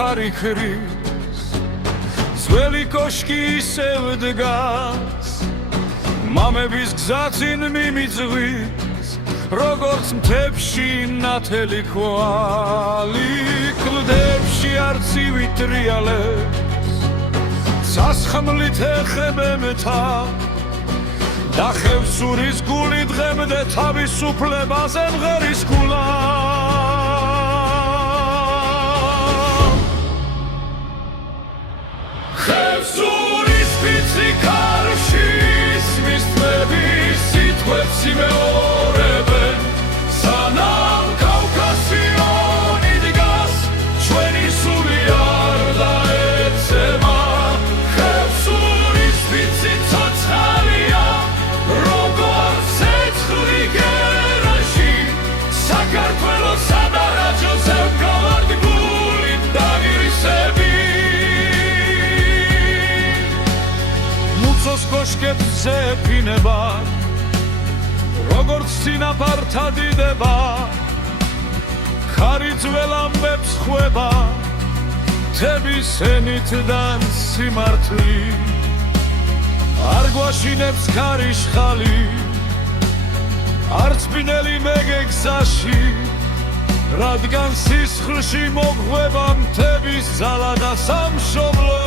ხარი ქრის ძველი კოშკი ისევ დგას მამების გზა წინ მიმიძღვის როგორც მთებში ნათელი კვალი კლდებში არცივი ტრიალებს სასხმლით ეხებენ თავს და ხევსურის გული დღემდე თავისუფლებაზე მღერის გულა ხევსურის ფიცი კარში ისმის თმების სიტყვებს იმეორებენ სანამ კავკასიონი დგას ჩვენი სული არ დაეცემა ხევსურის ფიცი ცოცხალია როგორც ცეცხლი გერაში საქართველოს სადარაჯოზე მკავარდგული დაგირისები მუცოს კოშკებზე ეფინება როგორც წინაპართა დიდება ხარი ძველ ამბებს ხვება მთების ენითდან სიმართლით არ გვაშინებს ქარიშხალი არც ბინელი მეგეგზაში რადგან სისხლში მოღვება მთების ძალა და სამშობლო